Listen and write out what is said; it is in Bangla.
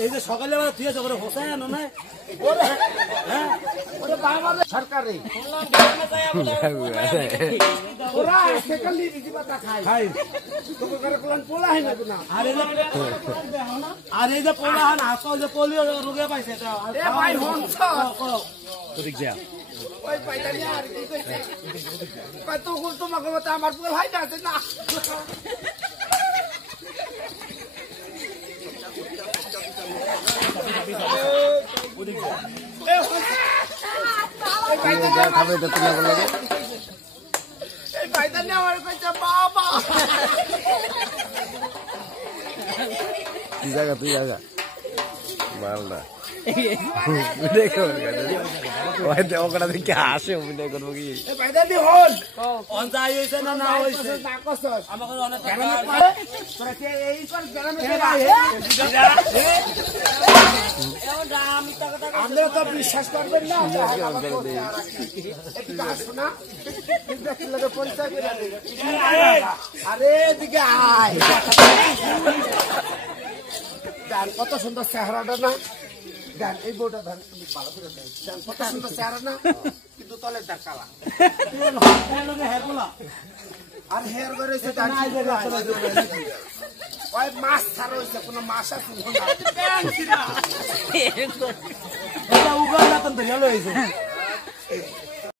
এই যে সকালে তুই হোসাই আনো না সরকারি আর এই যে পোলা হাত যে পোলিও রোগে পাইছে তোমাকে আমার পোলা ভাই আছে না খাবে তো তুলে লাগে তুই জায়গা মালদা ওখানে দেখে হাসে অভিনয় করবো কি আমরা তো বিশ্বাস করবেন না পরিচয় করে আরে দিকে আয় কত সুন্দর চেহারাটা না দেন এই বউটা দেন ভালো করে দেন কত সুন্দর চেহারা না কিন্তু তলের দাগ কালা আর হেয়ার করে মাছ ছাড়া হয়েছে কোনো মাছ আছে উগার না তো হয়েছে